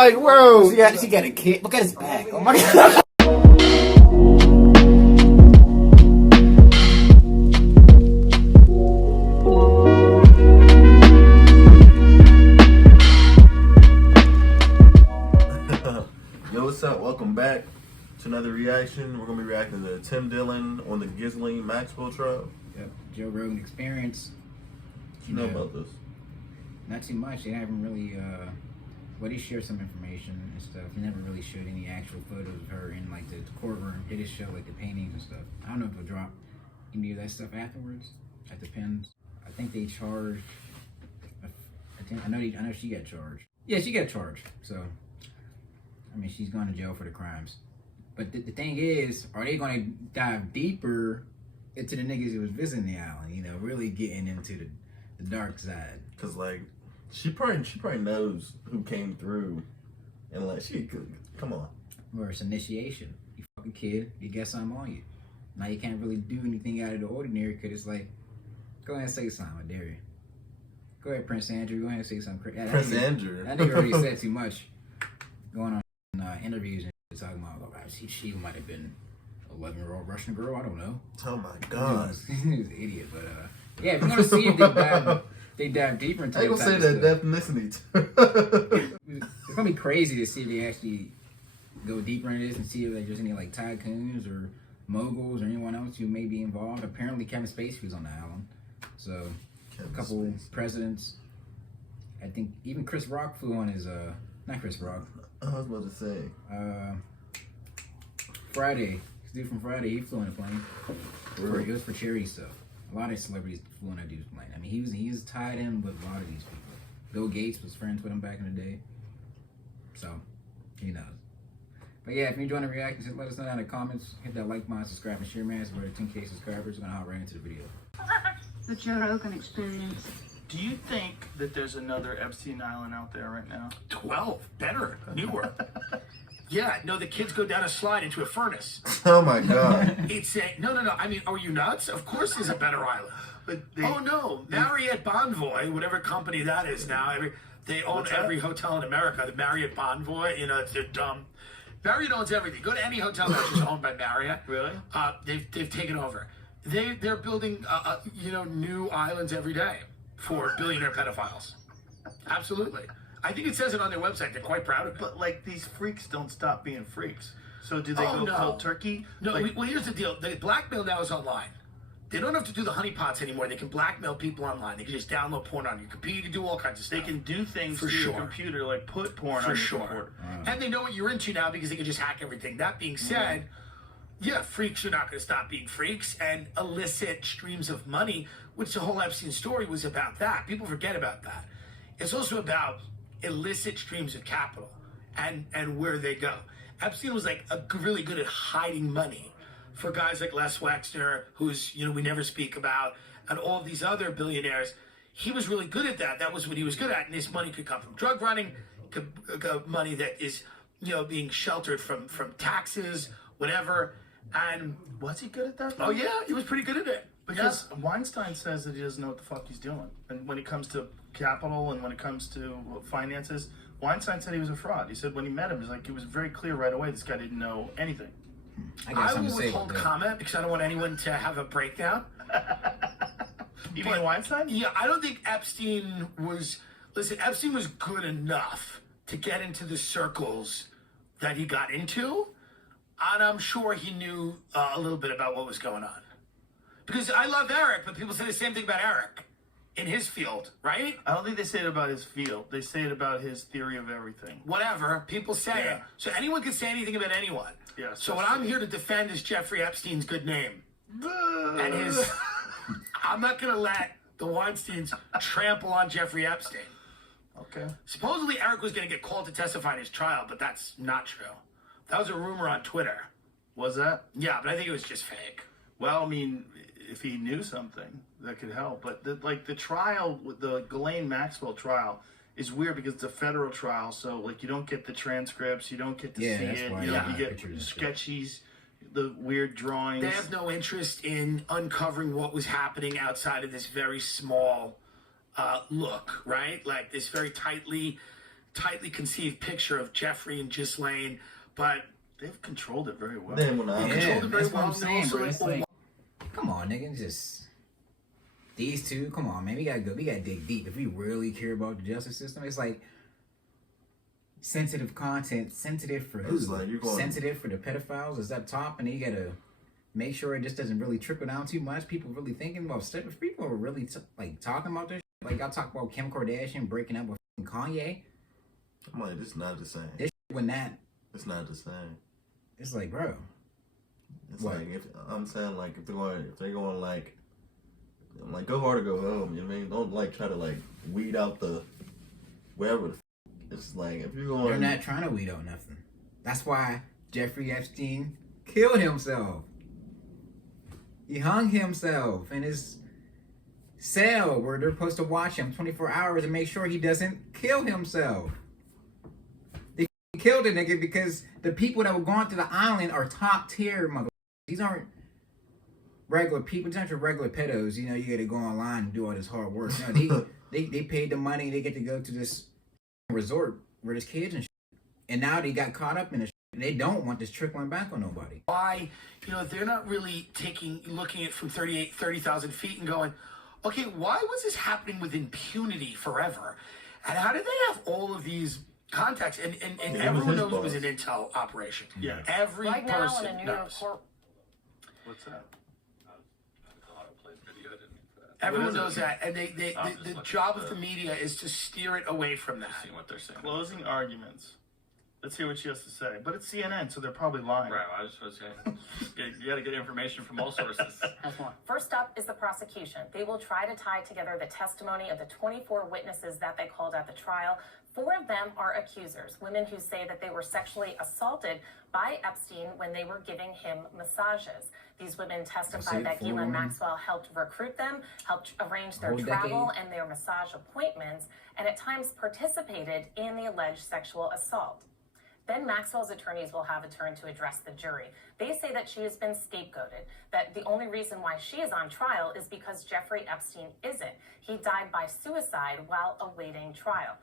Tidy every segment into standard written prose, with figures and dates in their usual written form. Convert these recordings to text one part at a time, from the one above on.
like, bro, yeah, she got a kid. Look at his back. Oh my god. Yo, what's up? Welcome back to another reaction. We're gonna be reacting to Tim Dillon on the Ghislaine Maxwell trial. Yep, Joe Rogan Experience. What you know about this? Not too much. They haven't really, well, they shared some information and stuff. They never really showed any actual photos of her in, like, the courtroom. They just showed, like, the paintings and stuff. I don't know if they'll drop any of that stuff afterwards. That depends. I think they charged, I know she got charged. Yeah, she got charged, so... I mean, she's going to jail for the crimes. But the thing is, are they going to dive deeper into the niggas who was visiting the island? You know, really getting into the dark side. Cause like, she probably knows who came through, and like she could come on. Or it's initiation. You fucking kid, you got something on you. Now you can't really do anything out of the ordinary because it's like, go ahead and say something, I dare you. Go ahead, Prince Andrew. Go ahead and say something. Prince Andrew. That nigga already said too much. Going on. Interviews and talking about, oh, she might have been an 11-year-old Russian girl. I don't know. Oh my god, he was an idiot. But yeah, if you want to see if they dive deeper into. I ain't gonna say that ethnicity too. It's gonna be crazy to see if they actually go deeper into this and see if like, there's any like tycoons or moguls or anyone else who may be involved. Apparently, Kevin Spacey was on the island, so a couple presidents. I think even Chris Rock flew on his not Chris Rock. I was about to say. Friday. This dude from Friday, he flew on a plane. Really? It was for charity stuff. A lot of celebrities flew on that dude's plane. I mean, he was tied in with a lot of these people. Bill Gates was friends with him back in the day. So, he knows. But yeah, if you're enjoying the reaction, let us know in the comments. Hit that like button, subscribe, and share, man. We're at 10K subscribers. We're going to hop right into the video. The Joe Rogan Experience. Do you think that there's another Epstein Island out there right now? 12, better, newer. Yeah, no, the kids go down a slide into a furnace. Oh my god. It's a, no. I mean, are you nuts? Of course there's a better island. But oh no, Marriott Bonvoy, whatever company that is now, they own every hotel in America. The Marriott Bonvoy, you know, they're dumb. Marriott owns everything. Go to any hotel that's just owned by Marriott. Really? They've taken over. They're building, you know, new islands every day for billionaire pedophiles. Absolutely. I think it says it on their website. They're quite proud of it. But like these freaks don't stop being freaks. So do they go cold turkey? No, like, well here's the deal. The blackmail now is online. They don't have to do the honeypots anymore. They can blackmail people online. They can just download porn on your computer. You can do all kinds of stuff. they can do things for to sure. your computer, like put porn for on sure. your computer. And they know what you're into now because they can just hack everything. That being said, yeah, freaks are not going to stop being freaks, and illicit streams of money, which the whole Epstein story was about that. People forget about that. It's also about illicit streams of capital and where they go. Epstein was like really good at hiding money for guys like Les Wexner, who's, you know, we never speak about, and all of these other billionaires. He was really good at that. That was what he was good at, and this money could come from drug running, money that is, you know, being sheltered from taxes, whatever. And was he good at that? Oh yeah, he was pretty good at it. Because Weinstein says that he doesn't know what the fuck he's doing. And when it comes to capital and when it comes to finances, Weinstein said he was a fraud. He said when he met him, it was very clear right away this guy didn't know anything. I will withhold comment because I don't want anyone to have a breakdown. You mean Weinstein? Yeah, I don't think Epstein was... Listen, Epstein was good enough to get into the circles that he got into. And I'm sure he knew a little bit about what was going on. Because I love Eric, but people say the same thing about Eric in his field, right? I don't think they say it about his field. They say it about his theory of everything. Whatever, people say it. So anyone can say anything about anyone. Yeah, so what I'm here to defend is Jeffrey Epstein's good name. And his... I'm not going to let the Weinsteins trample on Jeffrey Epstein. Okay. Supposedly Eric was going to get called to testify in his trial, but that's not true. That was a rumor on Twitter. Was that? Yeah, but I think it was just fake. Well, I mean, if he knew something, that could help. But the trial, the Ghislaine Maxwell trial, is weird because it's a federal trial. So like you don't get the transcripts, you don't get to see it. You get sketchies, the weird drawings. They have no interest in uncovering what was happening outside of this very small look, right? Like this very tightly tightly conceived picture of Jeffrey and Ghislaine, but They've controlled it very well. Then when I controlled it very that's what I'm well. saying, Also, bro. like, It's like, come on, nigga, just these two. Come on, man. We gotta dig deep if we really care about the justice system. It's like sensitive content, sensitive for who? It's like you're going- sensitive for the pedophiles is up top, and then you gotta make sure it just doesn't really trickle down too much. People really thinking about stuff. If people are really like talking about this, like I'll talk about Kim Kardashian breaking up with Kanye. I'm like, it's not the same. This when that, It's not the same. it's like, bro. It's What? like if I'm saying like if they're going like go hard or go home. You know what I mean? Don't like try to like weed out the wherever. It's like if you're going. They're not trying to weed out nothing. That's why Jeffrey Epstein killed himself. He hung himself in his cell where they're supposed to watch him 24 hours and make sure he doesn't kill himself. They killed the nigga because the people that were going to the island are top tier motherfuckers. These aren't regular people. These aren't your regular pedos. You know, you gotta go online and do all this hard work. No, they paid the money. They get to go to this resort where there's kids and shit. And now they got caught up in it. They don't want this trickling back on nobody. why, they're not really looking at from 30,000 feet and going, okay, why was this happening with impunity forever? And how did they have all of these contacts? And it was everyone his knows it was boss. an intel operation. Yeah. Every Right now, in person a New York knows. court, What's that? Everyone What is knows it? that. And the job of the media is to steer it away from that. Seeing what they're saying. Closing arguments. Let's hear what she has to say. But it's CNN, so they're probably lying. Right, I was supposed to say, you got to get information from all sources. has more. First up is the prosecution. They will try to tie together the testimony of the 24 witnesses that they called at the trial. 4 of them are accusers, women who say that they were sexually assaulted by Epstein when they were giving him massages. These women testified that 4 Ghislaine women? Maxwell helped recruit them, helped arrange their Whole travel decade? and their massage appointments, and at times participated in the alleged sexual assault. Then Maxwell's attorneys will have a turn to address the jury. They say that she has been scapegoated, that the only reason why she is on trial is because Jeffrey Epstein isn't. He died by suicide while awaiting trial.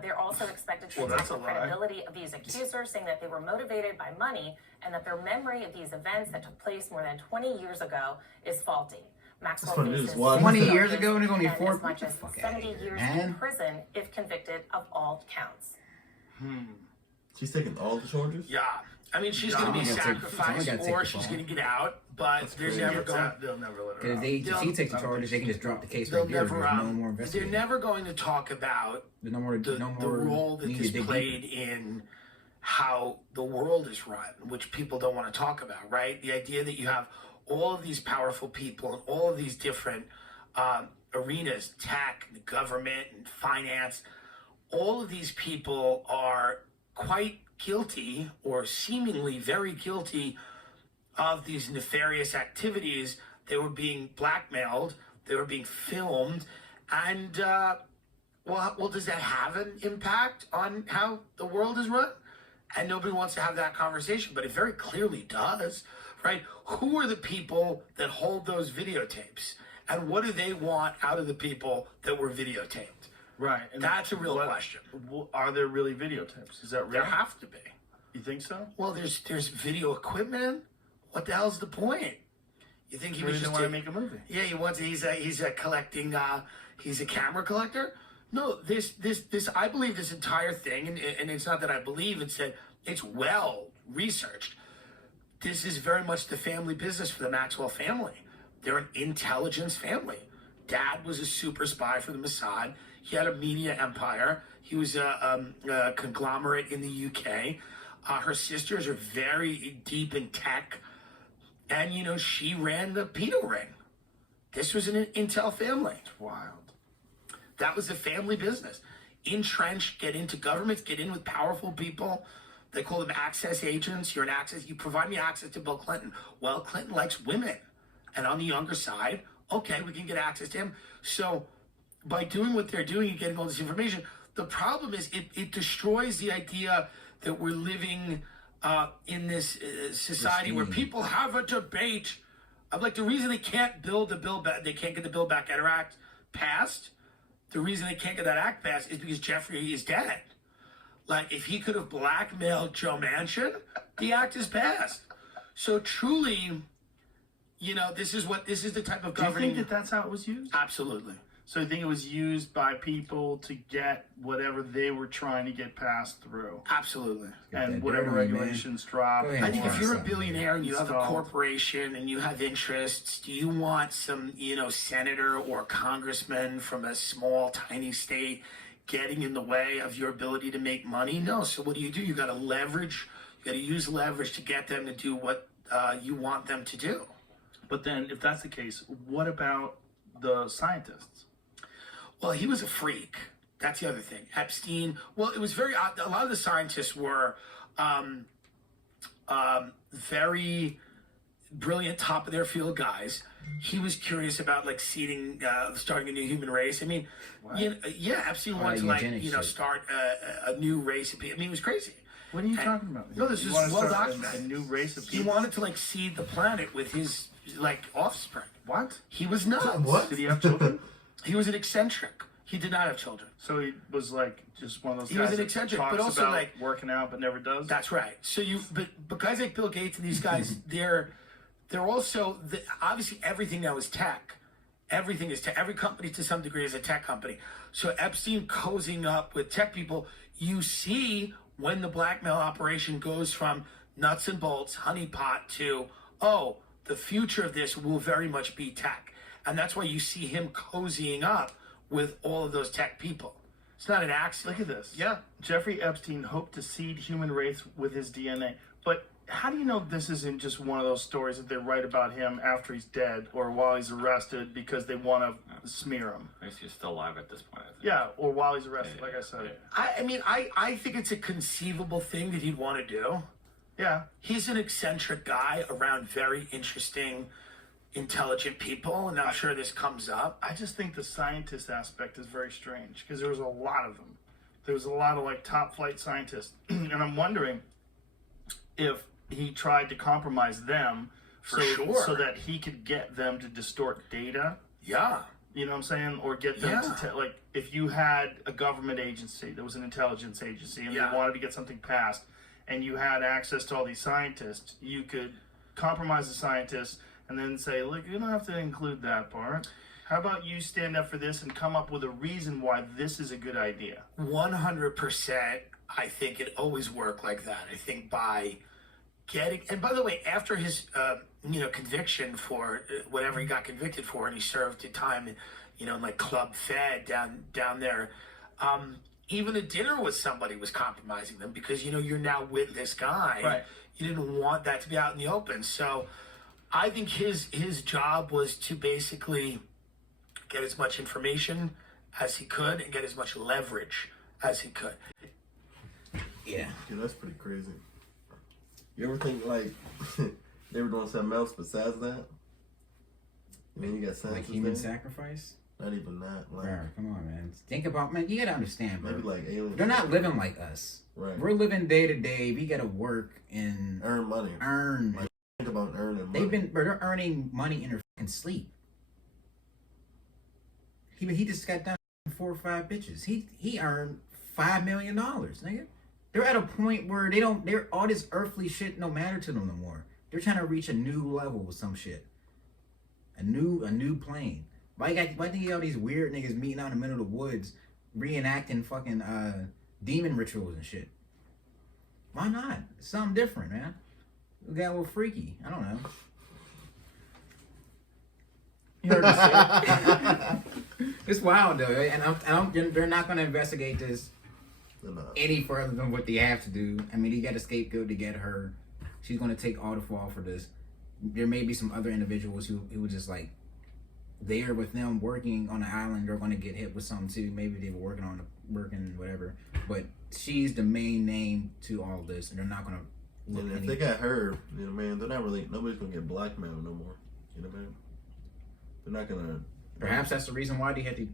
They're also expected to Well, attack that's the a lie. credibility of these accusers, saying that they were motivated by money and that their memory of these events that took place more than 20 years ago is faulty. Maxwell funny, faces just watch 20 charges years ago and there's only and 4 as much Get as the fuck outta 70 here, years man. in prison if convicted of all counts. She's taking all the charges. Yeah. I mean, she's going to be Someone gotta take sacrificed the or fall. she's going to get out, but they're crazy. never Gets going. out, they'll never let her Because out. if she takes the charges, they can just drop the case They'll right there. never. There's no more They're investigation. never going to talk about There's no more. the no more the role that need to this dig played in how the world is run, which people don't want to talk about, right? The idea that you have all of these powerful people in all of these different arenas, tech, the government, and finance, all of these people are quite guilty or seemingly very guilty of these nefarious activities. They were being blackmailed, they were being filmed, and well, does that have an impact on how the world is run? And nobody wants to have that conversation, but it very clearly does, right? Who are the people that hold those videotapes? And what do they want out of the people that were videotaped? Right. And That's a real question. Are there really videotapes? Is that real? There have to be. You think so? Well, there's video equipment. What the hell's the point? You think he Maybe was they just want to make a movie. Yeah, he wants. He's a collecting. He's a camera collector. No, this. I believe this entire thing, and it's not that I believe. It's that it's well researched. This is very much the family business for the Maxwell family. They're an intelligence family. Dad was a super spy for the Mossad. He had a media empire. He was a conglomerate in the UK. Her sisters are very deep in tech. And, she ran the pedo ring. This was an intel family. It's wild. That was the family business. Entrench, get into governments, get in with powerful people. They call them access agents. You're an access. You provide me access to Bill Clinton. Well, Clinton likes women. And on the younger side, okay, we can get access to him. So by doing what they're doing and getting all this information, the problem is it destroys the idea that we're living in this society where people have a debate. I'm like, the reason they can't build the bill back, they can't get the Build Back Better Act passed. The reason they can't get that act passed is because Jeffrey is dead. Like, if he could have blackmailed Joe Manchin, the act is passed. So truly, you know, this is the type of Do you governing. think that that's how it was used? Absolutely. So you think it was used by people to get whatever they were trying to get passed through, Absolutely. that and whatever dirt on you, man. regulations drop? Go ahead. I think if you're a Awesome. billionaire and you have a Installed. corporation and you have interests, do you want some, you know, senator or congressman from a small, tiny state getting in the way of your ability to make money? No. So what do? You got to leverage. You got to use leverage to get them to do what you want them to do. But then, if that's the case, what about the scientists? Well, he was a freak. That's the other thing. Epstein. Well, it was very odd. A lot of the scientists were very brilliant, top of their field guys. He was curious about like starting a new human race. I mean, yeah, Epstein wanted to like eugenics shit. start a new race of people. I mean, it was crazy. What are you talking about? No, this You is wanna well start documented. A new race of He people. wanted to like seed the planet with his like offspring. What? He was nuts. What? Did he have children? He was an eccentric. He did not have children. So he was like just one of those He guys was an that eccentric, talks but also, about like- working out but never does. That's right. So but guys like Bill Gates and these guys, they're also obviously everything now is tech. Everything is tech. Every company to some degree is a tech company. So Epstein cozying up with tech people, you see when the blackmail operation goes from nuts and bolts, honeypot to, oh, the future of this will very much be tech. And that's why you see him cozying up with all of those tech people. It's not an accident. Look at this. Yeah. Jeffrey Epstein hoped to seed human race with his DNA. But how do you know this isn't just one of those stories that they write about him after he's dead or while he's arrested because they want to smear him? I guess he's still alive at this point, I think. Yeah, or while he's arrested, like I said. I mean, I think it's a conceivable thing that he'd want to do. Yeah. He's an eccentric guy around very interesting, intelligent people, and I'm sure this comes up. I just think the scientist aspect is very strange because there was a lot of them. There was a lot of like top flight scientists, and I'm wondering if he tried to compromise them so that he could get them to distort data. Yeah. You know what I'm saying? Or get them Yeah. to like if you had a government agency that was an intelligence agency and Yeah. they wanted to get something passed, and you had access to all these scientists, you could compromise the scientists and then say, look, you don't have to include that part. How about you stand up for this and come up with a reason why this is a good idea? 100%. I think it always worked like that. I think by getting, and by the way, after his conviction for whatever he got convicted for, and he served the time, in like Club Fed down there. Even a dinner with somebody was compromising them because you're now with this guy. Right. You didn't want that to be out in the open. So I think his job was to basically get as much information as he could and get as much leverage as he could. Yeah. Yeah, that's pretty crazy. You ever think like they were doing something else besides that? I mean, you got Like scientists human there? sacrifice? Not even that. Like Bro, come on, man. Think about, man, you gotta understand, bro. maybe like aliens. They're not living like us. Right. We're living day to day. We gotta work and Earn money. earn. Like, think about earning money. They're earning money in their fucking sleep. He just got done with 4 or 5 bitches. He earned $5 million, nigga. They're at a point where they're all this earthly shit don't matter to them no more. They're trying to reach a new level with some shit. A new plane. Why do you got all these weird niggas meeting out in the middle of the woods reenacting fucking demon rituals and shit? Why not? It's something different, man. We got a little freaky. I don't know. You heard me say it. It's wild though, and they're not going to investigate this any further than what they have to do. I mean, he got a scapegoat to get her. She's going to take all the fall for this. There may be some other individuals who were just like there with them working on the island. They're going to get hit with something too. Maybe they were working whatever. But she's the main name to all this, and they're not going to look. And if they got her, man, they're not really. Nobody's gonna get blackmailed no more. You know what I mean? They're not gonna. Perhaps that's the reason why they had to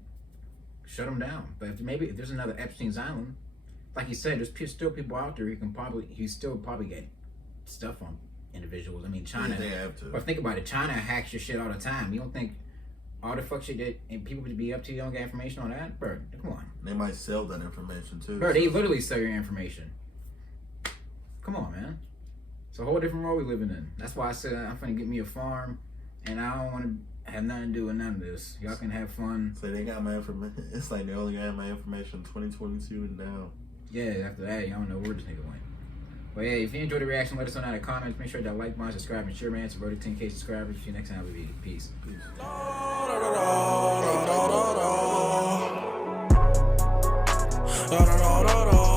shut them down. But if there's another Epstein's Island, like you said, there's still people out there he still probably get stuff on individuals. I mean, China. They have to. But think about it. China hacks your shit all the time. You don't think all the fuck shit that and people would be up to, you don't get information on that, bro. Come on, They might sell that information too. bro. They literally sell your information. Come on, man. It's a whole different world we living in. That's why I said I'm finna get me a farm, and I don't want to have nothing to do with none of this. Y'all can have fun. So they got my information. It's like they only got my information 2022 and now. Yeah, after that, y'all don't know where this nigga went. But yeah, if you enjoyed the reaction, let us know in the comments. Make sure to like, mine, subscribe, and share, man. So road to 10K subscribers. See you next time, baby. Peace. Da da da da da.